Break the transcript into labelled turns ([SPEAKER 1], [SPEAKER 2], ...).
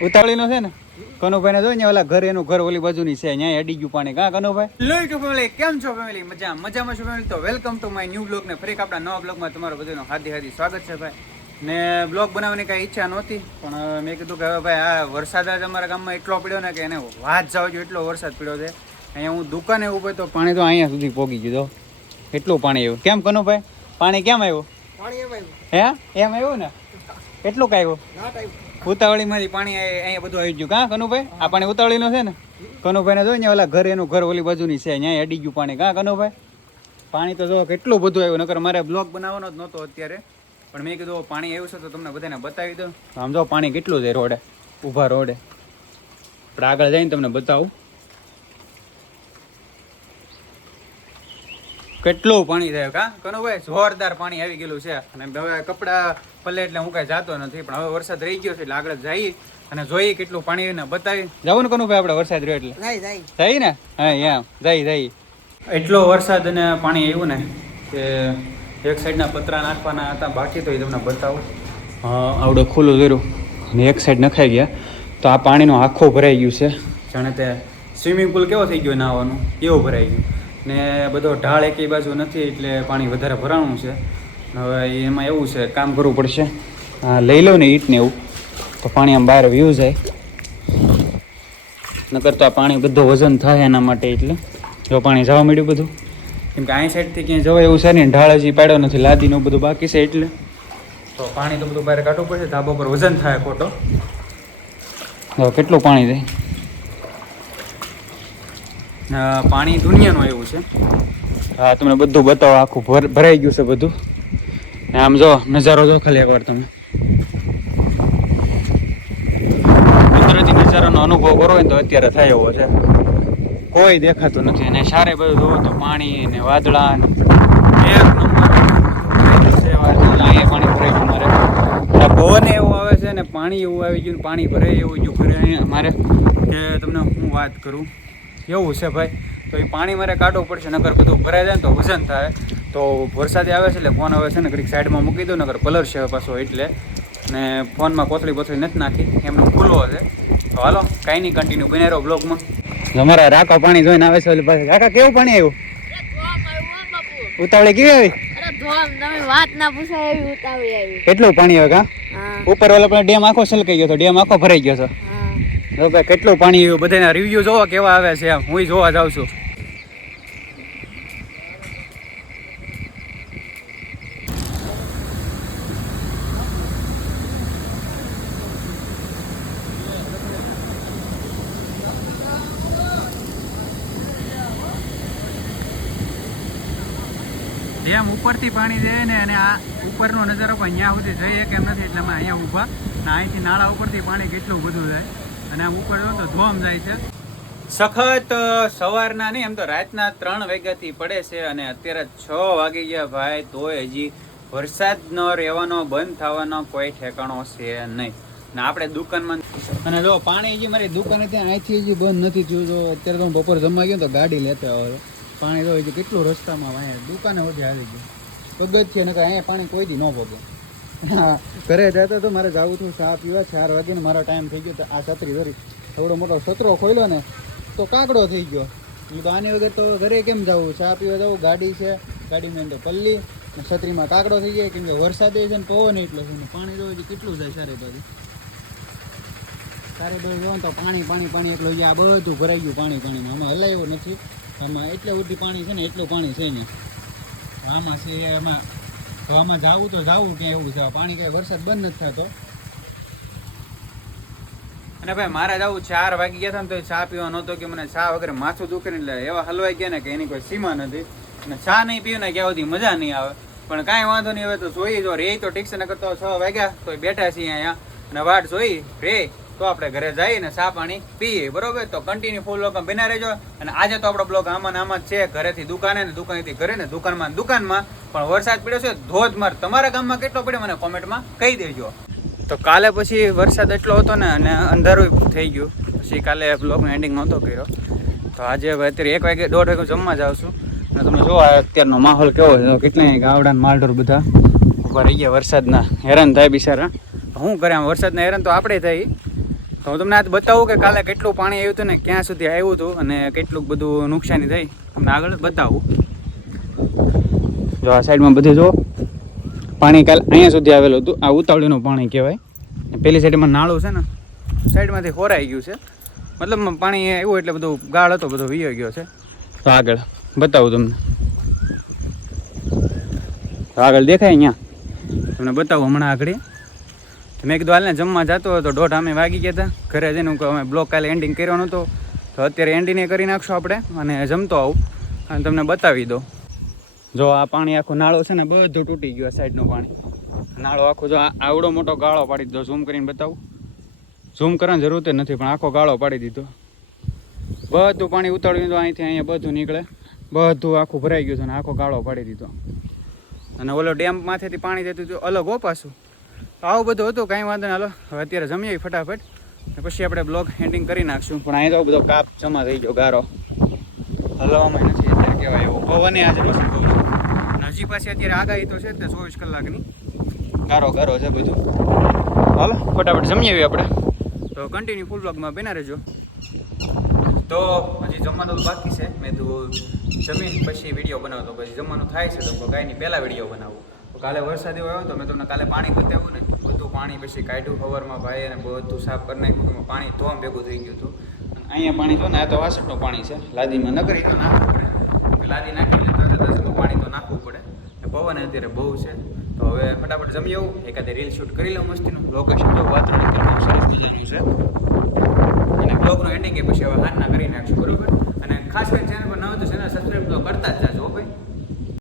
[SPEAKER 1] ઉતાવળીનો છે ને? કનુભાઈ ને જો ને ઓલા ઘર એનું ઘર ઓલી બાજુની છે અહીંયા અડી ગયું પાણી. કા કનુભાઈ? લોઈ ટુ ફેમિલી કેમ છો ફેમિલી મજા મજામાં છો ફેમિલી તો welcome to my new blog ને ફરી આપણા નવા બ્લોગમાં તમારું બધાનું હાર્દિક હાર્દિક સ્વાગત છે ભાઈ. ને બ્લોગ બનાવવાની કાંઈ ઈચ્છા નહોતી પણ મેં કીધું કે હવે ભાઈ આ વરસાદ આજ અમારા ગામમાં એટલો પડ્યો ને કે એને વાત જાવ જો એટલો વરસાદ પડ્યો છે. અહીંયા હું દુકાને ઊભો તો પાણી તો અહીંયા સુધી પોગી ગયું તો એટલું પાણી આવ્યું. કેમ કનુભાઈ? પાણી કેમ આવ્યું?
[SPEAKER 2] પાણી એમ આવ્યું.
[SPEAKER 1] હે? એમ આવ્યું ને? એટલું કેટલું આવ્યું? ઉતાવળી માંથી પાણી અહીંયા બધું આવી ગયું. કા કનુભાઈ? આ પાણી ઉતાવળી નું છે ને? કનુભાઈ ને જો ને ઓલા ઘર એનું ઘર ઓલી બાજુની છે, અહીંયા અડી ગયું પાણી. કા કનુભાઈ? પાણી તો જો કેટલું બધું આવ્યું, નકર મારે બ્લોગ બનાવવાનો જ નહોતો અત્યારે. પણ મેં કીધું પાણી આવ્યું છે તો તમને બધાને બતાવી દઉં. આમ જો પાણી કેટલું છે રોડે? ઊભા રોડે. આપણે આગળ જઈને તમને બતાવું. કેટલું પાણી થાય કા? કનુભાઈ જોરદાર પાણી આવી ગયેલું છે. અને હવે કપડાં પલે એટલે હું કાંઈ જાતો નથી પણ હવે વરસાદ રહી ગયો છે એટલે આગળ જઈ અને જોઈએ કેટલું પાણી ને બતાવી. જવું ને કનુભાઈ આપણે વરસાદ રહ્યો એટલે?
[SPEAKER 2] જાય
[SPEAKER 1] ને? હા એમ. જઈ જઈ. એટલો વરસાદ અને પાણી આવ્યું ને કે એક સાઈડના પતરા નાખવાના હતા બાકી તો એ તમને બતાવું. આવડે ખુલ્લું કર્યું અને એક સાઈડ નખાઈ ગયા. તો આ પાણીનો આખો ભરાઈ ગયું છે. જાણે તે સ્વિમિંગ પુલ કેવો થઈ ગયો નાહવાનું? એવું ભરાઈ ગયું? ને બધો ઢાળ એક બાજુ નથી, એટલે પાણી વધારે ભરાણું છે. હવે એમાં એવું છે, કામ કરવું પડશે. લઈ લો ને ઈંટ ને એવું, તો પાણી આમ બહાર વ્યૂ જાય. નકર તો આ પાણી બધું વજન થાય એના માટે એટલે. જો પાણી જવા મળ્યું બધું. કેમ કે અહીં સાઈડથી ક્યાંય જવાય એવું છે ને ઢાળ હજી પાડ્યો નથી લાદીનું બધું બાકી છે એટલે. તો પાણી તો બધું બહાર કાઢવું પડશે, ધાબો પર વજન થાય ખોટો. કેટલું પાણી જાય? પાણી દુનિયાનું આવ્યું છે. હા, તમને બધું બતાવો, આખું ભરાઈ ગયું છે બધું. ને આમ જો, નજારો જો ખાલી એકવાર તમે. કુદરતી નજારાનો અનુભવ કરો ને તો અત્યારે થાય એવો છે. કોઈ દેખાતું નથી. અને સારે બધું જોવો તો પાણી ને વાદળા ને એક પવન એવો આવે છે ને પાણી એવું આવી ગયું પાણી ભરાય એવું ગયું. અહીંયા મારે કે તમને હું વાત કરું. એવું છે ભાઈ. તો એ પાણી મારે કાઢવું પડશે નગર બધું ભરાઈ જાય ને તો વજન થાય. તો વરસાદ આવે છે એટલે ફોન આવે છે ને ઘડીક સાઈડમાં મૂકી દો નગર કલર છે પાછો એટલે. ને ફોનમાં કોથળી કોથળી નથી નાખી એમનો ખુલ્લો છે. તો હાલો કાંઈ નહીં કન્ટિન્યુ બની રહ્યો બ્લોગમાં. અમારા રાકા પાણી જોઈને આવે છે ઓલી પાસે. રાકા કેવું પાણી આવ્યું? ઉતાવળે કેવી આવી? કેટલું પાણી આવે કા? ઉપર ઓલો પણ ડેમ આખો છલકાઈ ગયો તો ડેમ આખો ભરાઈ ગયો છે
[SPEAKER 3] હા
[SPEAKER 1] ભાઈ, કેટલું પાણી આવ્યું બધાના રિવ્યુ જોવો કેવા આવે છે એમ હું જોવા જાઉં છું. ડેમ ઉપરથી પાણી જાય ને અને આ ઉપરનો નજારો પણ અહીંયા સુધી જઈએ કેમ નથી એટલે અમે અહીંયા ઊભા ને અહીંથી નાળા ઉપરથી પાણી કેટલું બધું જાય. અને આમ ઉપર જો તો ધોમ જાય છે. સખત સવારના નહીં એમ તો રાતના ત્રણ વાગ્યાથી પડે છે અને અત્યારે છ વાગી ગયા ભાઈ, તોય હજી વરસાદ ન રહેવાનો, બંધ થવાનો કોઈ ઠેકાણો છે નહીં. ને આપણે દુકાનમાં અને જો પાણી હજી મારી દુકાને ત્યાં અહીંથી હજી બંધ નથી થયું. જો અત્યારે તો બપોર જમવા ગયો તો ગાડી લેતા હોય. પાણી હજી કેટલું રસ્તામાં અહીંયા દુકાને સુધી આવી ગયું પગથિયે નકર અહીંયા પાણી કોઈ દી ન પગે હા, ઘરે જતા તો મારે જવું હતું ચા પીવા ચાર વાગે મારો ટાઈમ થઈ ગયો તો આ છત્રી ધરી થોડો મોટો સતરો ખોલ્યો ને તો કાકડો થઈ ગયો. હું તો આની વગર તો ઘરે કેમ જવું ચા પીવા જવું ગાડી છે ગાડીમાં એમ તો પલ્લી છત્રીમાં કાકડો થઈ જાય કેમ કે વરસાદે છે ને પવન એટલો છે ને પાણી તો કેટલું જાય સારે બાજુ? સારે બાજુ જોવો તો પાણી પાણી પાણી એટલું આ બધું ભરાઈ ગયું પાણી પાણીમાં. આમાં હલાયું નથી. આમાં એટલે ઉડી પાણી છે ને એટલું પાણી છે ને. આમાં છે એમાં આમાં જાવું તો જાવું ક્યાં એવું છે. પાણી કઈ વરસાદ બંધ નથી થતો. અને ભાઈ, મારે જવું ચાર વાગી ગયા હતા ને તો ચા પીવા નહોતો કે મને ચા વગર માથું દુખે એટલે એવા હલવાઈ ગયા ને કે એની કોઈ સીમા નથી. અને ચા નહીં પીવું ને ક્યાં સુધી મજા નહીં આવે. પણ કાંઈ વાંધો નહીં, હવે તો જોઈએ જો. રે તો ઠીક છે, નકર તો છ વાગ્યા તો બેઠા છીએ અહીંયા. અને વાટ જોઈ, રે. તો આપણે ઘરે જઈએ ને ચા પાણી પીએ, બરોબર? તો કન્ટિન્યુ ફૂલ લોકો બના રહેજો. અને આજે તો આપણો બ્લોગ આમાં ને આમાં જ છે. ઘરેથી દુકાને ને દુકાનેથી ઘરે ને દુકાનમાં દુકાનમાં. પણ વરસાદ પડ્યો છે, ધોધમાર. તમારા ગામમાં કેટલો પડ્યો? મને કોમેન્ટમાં કહી દેજો. તો કાલે પછી વરસાદ એટલો હતો ને, અને અંધારું થઈ ગયું. પછી કાલે બ્લોગનો એન્ડિંગ નહોતો કર્યો. તો આજે અત્યારે એક વાગે, દોઢ વાગે જમવા જાઉં છું. અને તમે જો અત્યારનો માહોલ કેવો છે. કેટલાય ગાવડા માલઢોર બધા ઊભા રહી ગયા વરસાદના. હેરાન થાય બિચારા. હું કરે આમ વરસાદના હેરાન તો આપણે થઈ તો હું તમને આજ બતાવું કે કાલે કેટલું પાણી આવ્યું હતું ને ક્યાં સુધી આવ્યું હતું અને કેટલું બધું નુકસાની થઈ. તમને આગળ બતાવું. જો આ સાઈડમાં બધે જો પાણી કાલ અહીંયા સુધી આવેલું હતું. આ ઉતાવળીનું પાણી કહેવાય. પેલી સાઈડમાં નાળું છે ને, સાઈડમાંથી ખોરાઈ ગયું છે. મતલબ પાણી આવ્યું એટલે બધું ગાળ હતો, બધો વીયો ગયો છે. તો આગળ બતાવું તમને. આગળ દેખાય અહીંયા. તમને બતાવું હમણાં આગળ. મેં કીધું, હાલને જમવા જતો હતો દોઢ અમે વાગી ગયા હતા ઘરે જઈને હું અમે બ્લોક કાલે એન્ડિંગ કરવાનો હતો તો અત્યારે એન્ડિંગ કરી નાખશું આપણે અને જમતો આવું અને તમને બતાવી દો જો આ પાણી આખું નાળો છે ને બધું તૂટી ગયું સાઈડનું પાણી. નાળો આખો જો આવડો મોટો ગાળો પાડી દીધો ઝૂમ કરીને બતાવું. ઝૂમ કરવાની જરૂર નથી, પણ આખો ગાળો પાડી દીધો. બધું પાણી ઉતાળ્યું તો અહીંથી અહીંયા બધું નીકળે. બધું આખું ભરાઈ ગયું છે અને આખો ગાળો પાડી દીધો. અને ઓલો ડેમ માથેથી પાણી જતું હતું, અલગ હો પાછું. આવું બધું હતું, કાંઈ વાંધો નહીં. હાલો, હવે અત્યારે જમીએ ફટાફટ. ને પછી આપણે બ્લોગ એન્ડિંગ કરી નાખશું. પણ અહીં તો બધો કાપ જમા થઈ ગયો, ગારો. હલવામાં નથી અત્યારે કહેવાય એવું. પવને આજે મસ્ત બહુ છે. હજી પાસે અત્યારે આગાહી તો છે ને, ચોવીસ કલાકની. ગારો ગારો છે બધું. હાલો, ફટાફટ જમી આવીએ આપણે. તો કન્ટિન્યુ ફૂલ બ્લોગમાં બેના રહેજો. તો હજી જમવાનું તો બાકી છે. મેં તો જમીન પછી વીડિયો બનાવતો પછી જમવાનું થાય છે, તો કાંઈ નહીં, પહેલાં વીડિયો બનાવું. કાલે વરસાદ એવો આવ્યો તો મેં તમને કાલે પાણી બતાવ્યું ને, બધું પાણી પછી કાઢ્યું ખબરમાં ભાઈ અને બધું સાફ કરી નાખ્યું. પાણી ધોમ ભેગું થઈ ગયું હતું. અને અહીંયા પાણી જો ને, આ તો વાસણનું પાણી છે. લાદીમાં ન તો નાખવું પડે. લાદી નાખી એટલે દસનું પાણી તો નાખવું પડે. પવન અત્યારે બહુ છે. તો હવે ફટાફટ જમી આવું, એકાદે રીલ શૂટ કરી લઉં મસ્તીનું. લોકેશન જો વાતરણ કરવાનું સરસ મજાનું છે. અને બ્લોગનું એન્ડિંગ એ પછી હવે હાથના કરી નાખશું, બરોબર? અને ખાસ કરીને ચેનલ પર ન હોય તો ચેનલ સબસ્ક્રાઈબ તો કરતા જ જાજો